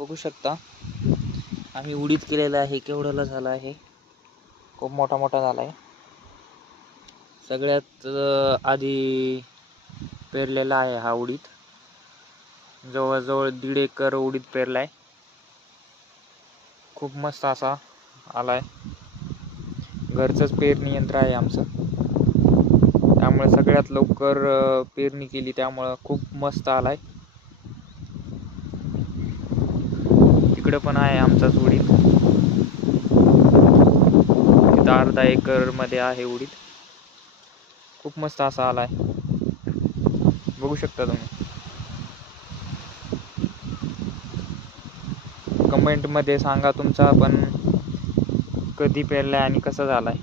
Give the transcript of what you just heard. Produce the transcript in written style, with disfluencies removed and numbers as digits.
बघू शकता आम्ही उडीद केलेला आहे. केवढाला झाला आहे, खूप मोठा मोठा झाला आहे. सगळ्यात आधी पेरलेला आहे हा उडीद. जवळजवळ 1.5 एकर उडीद पेरलाय. खूप मस्त असा आलाय. घरचंच पेरणी यंत्र आहे आमचं, त्यामुळे सगळ्यात लवकर पेरणी केली, त्यामुळं खूप मस्त आलाय. तिकडं पण आहे आमचाच उडीद. तिथं 1/2 एकर मध्ये आहे उडीद. खूप मस्त असा आलाय, बघू शकता तुम्ही. कमेंट मध्ये सांगा तुमचा पण कधी पेरलाय आणि कसा झालाय.